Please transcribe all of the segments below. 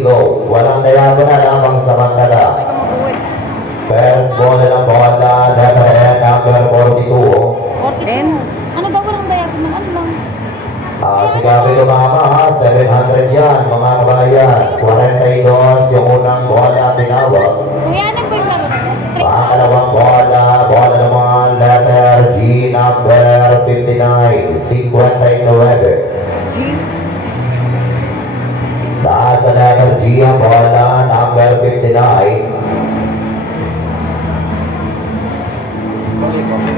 Bingo. Walang diagonal ang samantala. First ball ng bola, letter N, number 42. 42. Ano daw walang diagonal? Ano lang? Si Gabi lumama ha, 700 yan mga kabayan. 42 yung unang bola tinawag. Kaya ano po yung laro natin? Straight up. Pangalawang bola, bola naman, letter G, number 59, 59. Taas sa letter G ang bola, number 59.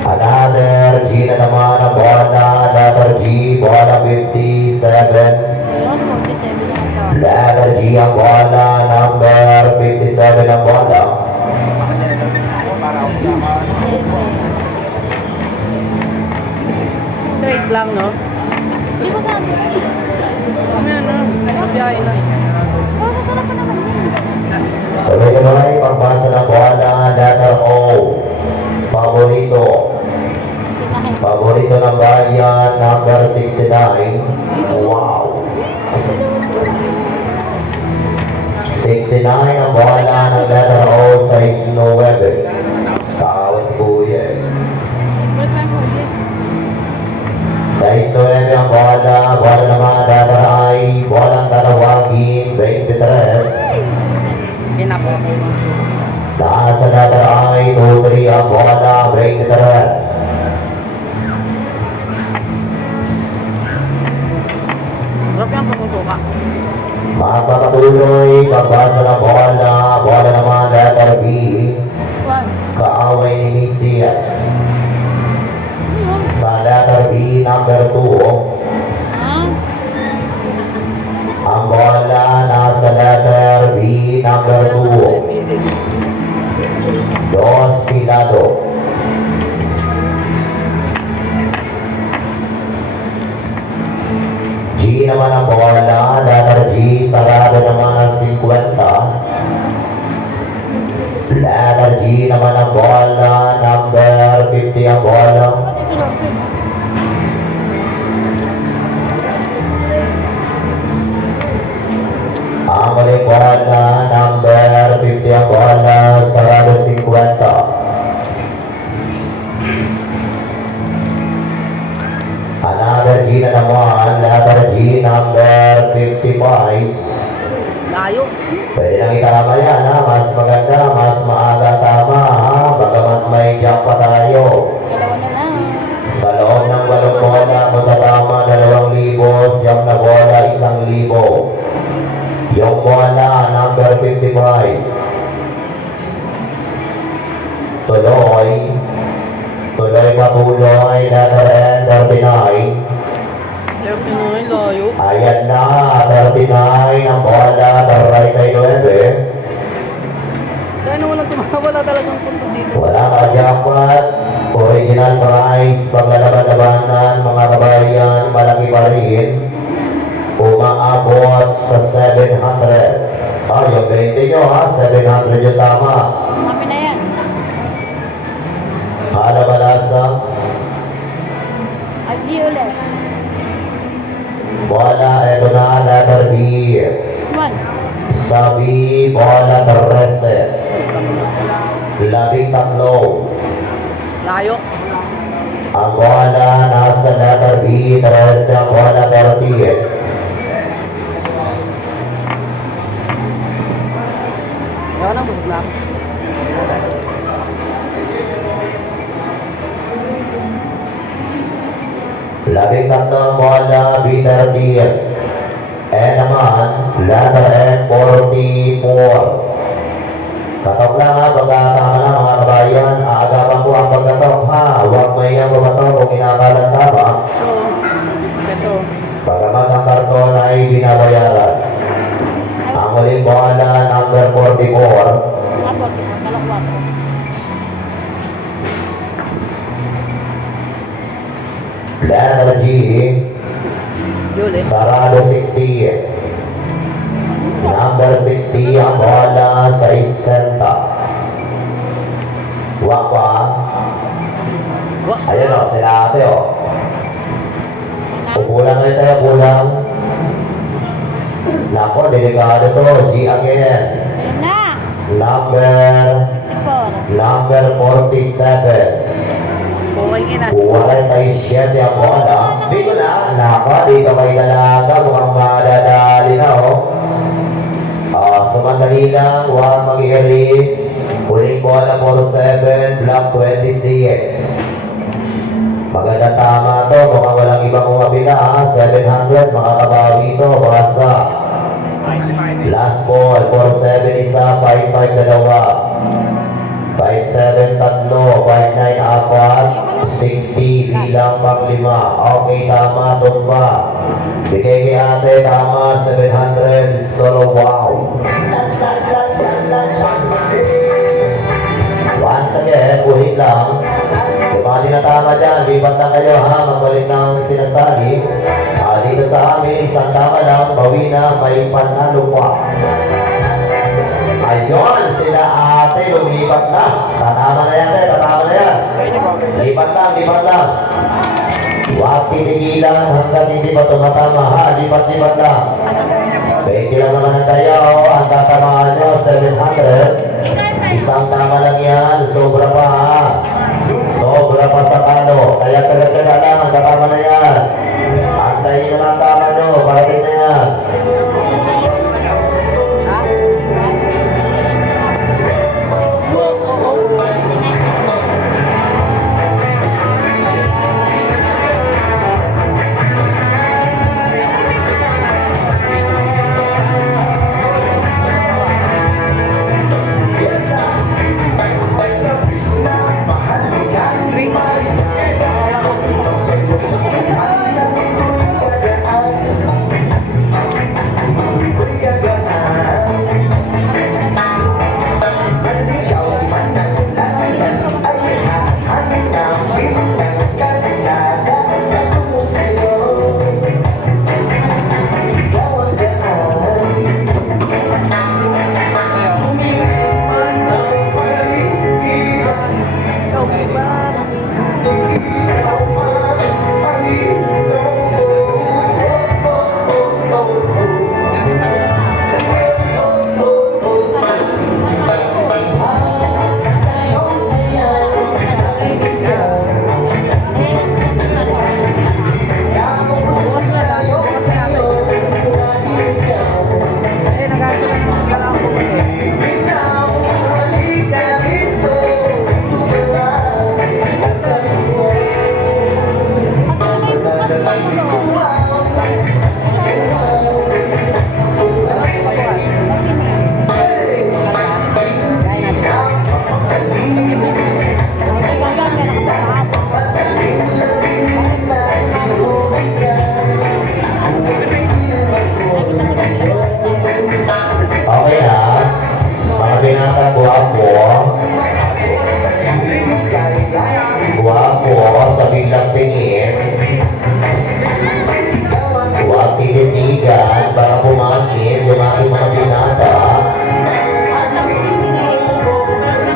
Another G na naman ang bola, letter G, bola 57. Ayun, 47 yata. Letter G ang bola, number 57 ang bola. Straight lang, no? Di ba sabi? Kami ano, biyahe na. Oh, sasarap ka naman yun. Tuloy-tuloy, pagbasa ng bola, letter O. Paborito. Tinahin. Paborito ng bayan, number 69. Wow. 69 ang bola ng letter O, size 9. Kawas kuya. Wait lang po, ulit. Size 9 ang bola, bola naman letter I, bola ang tatawagin, 23. Pinapo. Taas sa letter I, 2-3 ang bola, 23. Sarap yung pagkutuka. Magpapatuloy, pagbasa ng bola, bola naman letter B, One. kaaway ni Misias. Ano yun? Sa letter B, number 2, Ah? ang bola nasa letter B, number 2, Dos Pilado. G naman ang bola, letter G, sarado naman ang 50. Letter G naman ang bola, number 50 ang bola. Ito lang, sir. Ang uling bola, number 50 ang bola, sarado 50. Another G na naman, letter G, number 55. Layo. Pwede nang itama yan ha, mas maganda, mas maaga tama ha, bagamat may jump pa tayo. Dalawa na lang. Sa loob ng 8 bola, matatama 2,000, siyam na bola, 1,000. Yung bola, number 55. Tuloy. Tuloy patuloy, letter N, 39. Layo Pinoy, layo. Ayan na, 39 ang bola, 39. Kaya na walang tumawala talagang punto dito. Wala ka jackpot, original price, paglalaban-labanan, mga kabayan, malaki pa rin. Umaabot sa 700. Yung 20 nyo ha, 700 yung tama. Kami na yan. Halabalasa, At di ulit. bola, eto na, letter B. One. Sabi, bola, 13. 13. Layo. Ang bola nasa letter B, 13 ang bola, 30. Yawan ang busog lang. Labing tatlong bola, B13. Naman, letter N, 44. Katok lang ha, pagkakama na mga kabayan, aagapan ko ang pagkatok ha. Huwag may iyang bumatok kung inakalan tama. Ito. Bagamat ang karton ay binabayaran. Ang huling bola, number 44. Apo, dalawa. Letter G, Yuli. sarado 60. Number 60 ang bola sa isenta. Wakwa. Ayun o, sila ate o. Kukulang ngayon tayo, kulang. Nako, delikado to. G again. Ayan na. Number 47. Buhay nga na. 47 ang bola. Dito na. Nako, dito kay dalaga. Mukhang madadali na, oh. Sumandali lang. Huwag mag-iris. Huling bola 47, block 26. Maganda tama to. Mukhang walang ibang umabila, ha. 700. Makakabawi to. Basa. Last ball, 47 isa, 55 dalawa, 57 tatlo, 59 apat, 60 bilang pang lima. Okay, tama, tumba. Bigay kay ate, tama, 700, solo wow. Once again, ulit lang. Kung mga di na tama dyan, lipat na kayo, ha, magbalik ng sinasali. Dito sa amin, isang tama lang, bawi na, may panalo pa. Ayun, sila ate, lumipat na. Tatama na yan, tatama na yan. Lipat lang. Huwag pinigilan hanggang hindi pa tumatama, ha, lipat lang. 20 lang naman ang tayo, ang tatamaan nyo, 700. Isang tama lang yan, sobra pa, ha. Sobra pa sa talo. Kaya tsaga-tsaga lang, ang tatama na yan. Antayin na ang tama nyo, parating na yan. Okay na. Mga binatang guwapo sa biglang tingin. Huwag tinitigan para pumangkin yung aking mga binata.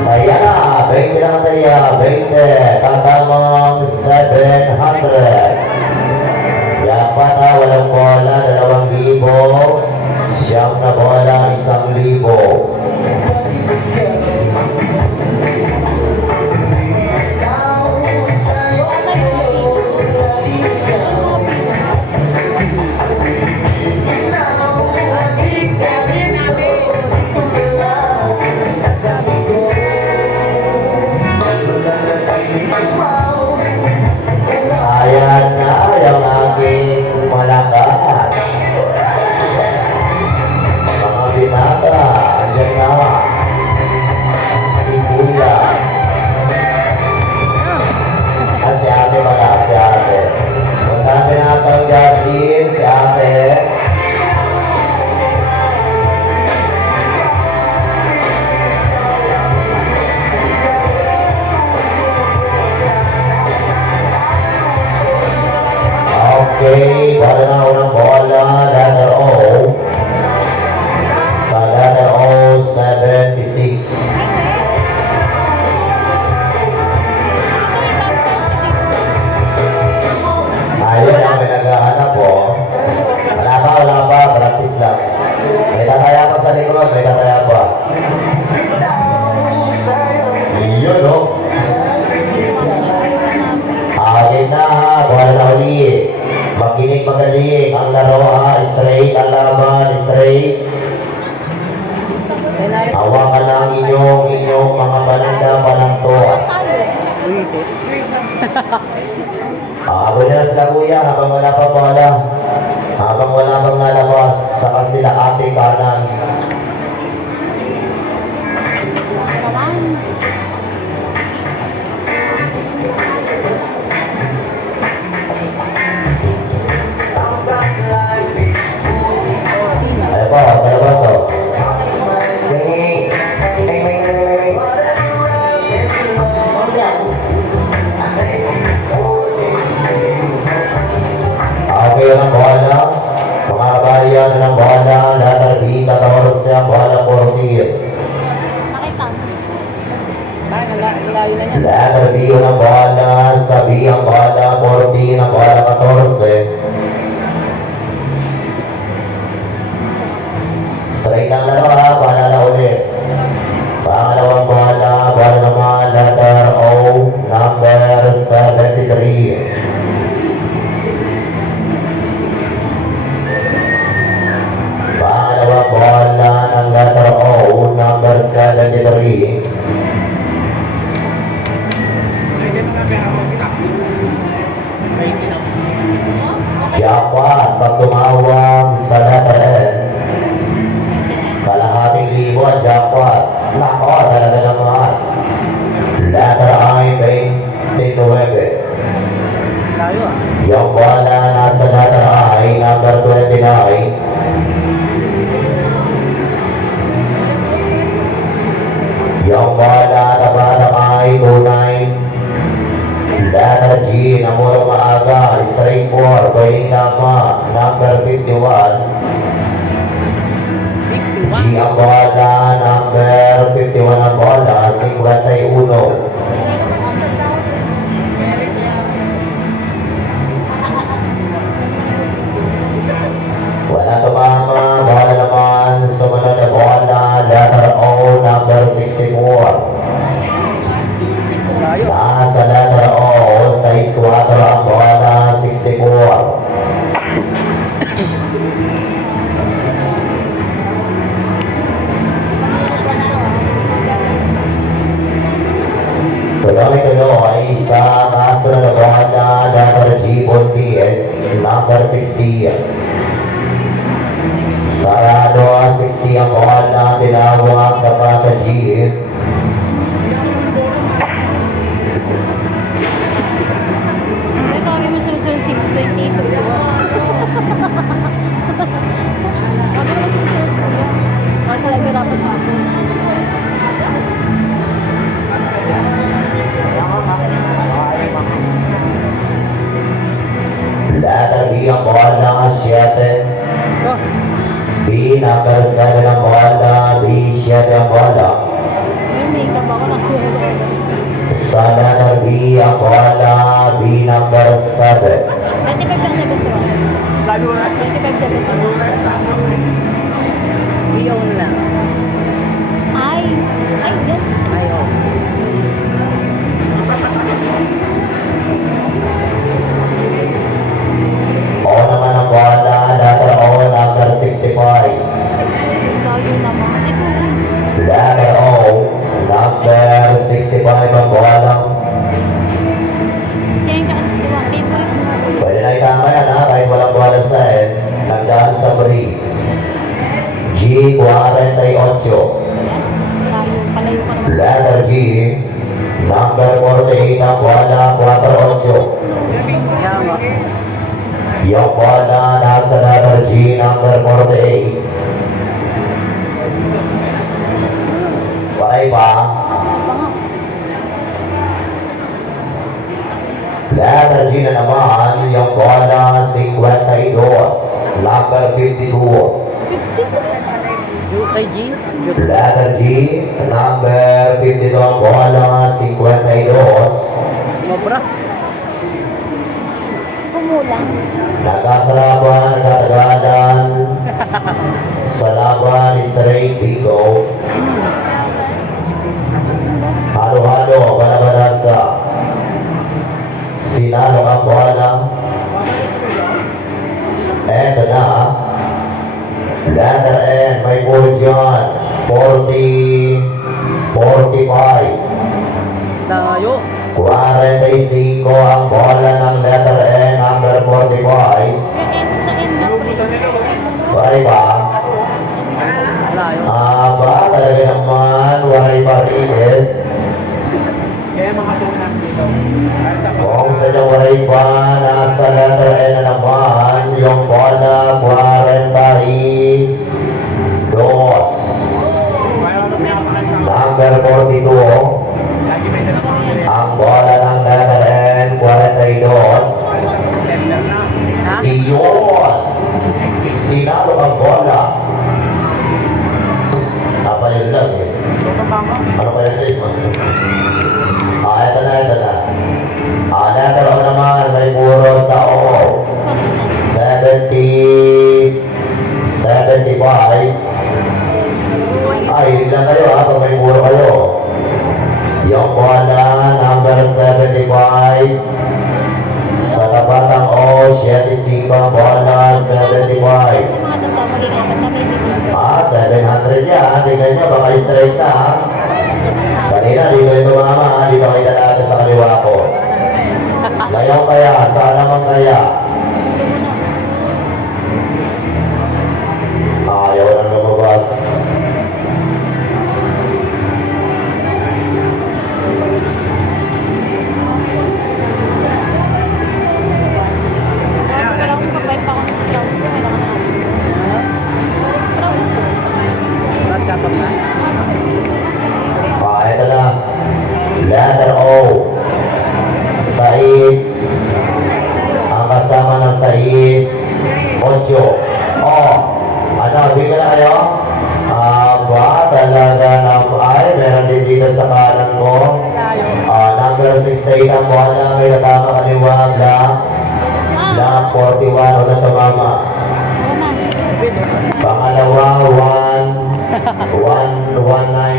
Kaya na, 20 naman tayo, 20, tatamang 700. Dapat na walang bola, 2,000. Siyam na bola, 1,000. Ayan na yung aking malakas. Mga binata, andyan na. Si Kuya. laban, straight. Penalty. Hawakan lang inyong mga balanda, palantos. Buisit. Habang na sila kuya, habang wala pa bola. Habang wala pang nalabas, saka sila ate kanan. Naman. Oh, di na. Ano po, sa labas o. Ring, ring, ring, ring, ring. Okay ang bola. Mga kabayan ng bola, letter B, 14 ang bola, 14. Nakita mo. Ang layo na niya. Letter B ang bola, sa B ang bola, 14 ang bola, 14. Straight ang laro ha, paalala ulit. Pangalawang bola, bola naman, letter O, number 73. Pangalawang bola ng letter O, number 73. Jackpot, pag tumawag sa letter N, kalahating libo ang jackpot. Nako, talaga naman. Letter I, 29. Layo ah. Yung bola nasa letter I, number 29. Yung bola na parang I, 29. Letter G, na murong maaga, straight 4, pwedeng tama, number 51. G ang bola, number 51 ang bola, 51. Wala tumama, bola naman, sumunod na bola, letter O, number 64. Layo. Nasa letter O, 64 ang bola, 64. Tuloy-tuloy sa kasunod na bola, letter G, Buntis, number 60. Sarado, 60 ang bola, tinawag kapag G. Ay, kawagin mo sunod-sunod 622. Sabi mo sunod-sunod. Kasi talaga dapat ako. Letter B ang bola, 7. Go. B, number 7 ang bola, B, 7 ang bola. May makeup ako nakuha. Sa letter B ang bola, B, number 7. 25 lang sagot ko. Layo na. 25 sagot ko. Iyaw na lang. Ay, yes. Ayaw. O naman ang bola, letter O, number 65. Layo naman. Ito. Letter O, number 65 ang bola. Kaya ka, di ba? Favorite mo. Pwede na itama yan ha, kahit walang bola sa N. Nagdaan sa Bri. G, 48. Layo. Palayo ka naman. Letter G, number 48 ang bola, 48. Yawa. Yung bola nasa letter G, number 48. Patay pa. Panga. Letter G na naman, yung bola 52, number 52. Kay G. Letter G, number 52 ang bola 52. Mabra. Kumulang. Nagkasalaban, nagkatagalan. Sa laban, straight pico. Halo-halo, bala-balasa. Sinalo ang bola. Eto na. Letter N, may puro dyan. 40, 45. Tayo. 45 ang bola ng letter N, number 45. Sa end na Waray ba? Layo. Aba, talaga naman, waray pa rin eh. Kung sa niyang waray pa, nasa letter N na naman, yung bola, 42. Number 42. Ang bola ng letter N, 42. Ha? Iyon. Sinalo ang bola. Apa yun lang eh. Ano kaya yun? Ito na, ito na. Letter O naman, may puro sa O. 70, 75. Ay, yun lang kayo ha, pag may puro kayo. Yung bola, number 75. Sa tapat ng O, 75 ang bola, 75. mga tanda magiging apat na baby. 700 yan. Tingnan nyo, baka straight na. ha? Kanina, dito ito mama. Dito kayo talaga sa kaliwa ko. Ngayon kaya, saan naman kaya? Ayaw na lumabas. Pero kung pag-bite pa ako ng brown, kailangan na natin. Brown. Ba't kapag na? Ito na. Letter O. 6. Ang kasama ng 6. 8. O. Ano, bigyan na kayo? Aba, talaga na. Ay, meron din dito sa kanan ko. Number 68 ang bola. May natama kaliwa. Black 41. Una tumama. Pangalawa, 1. 119.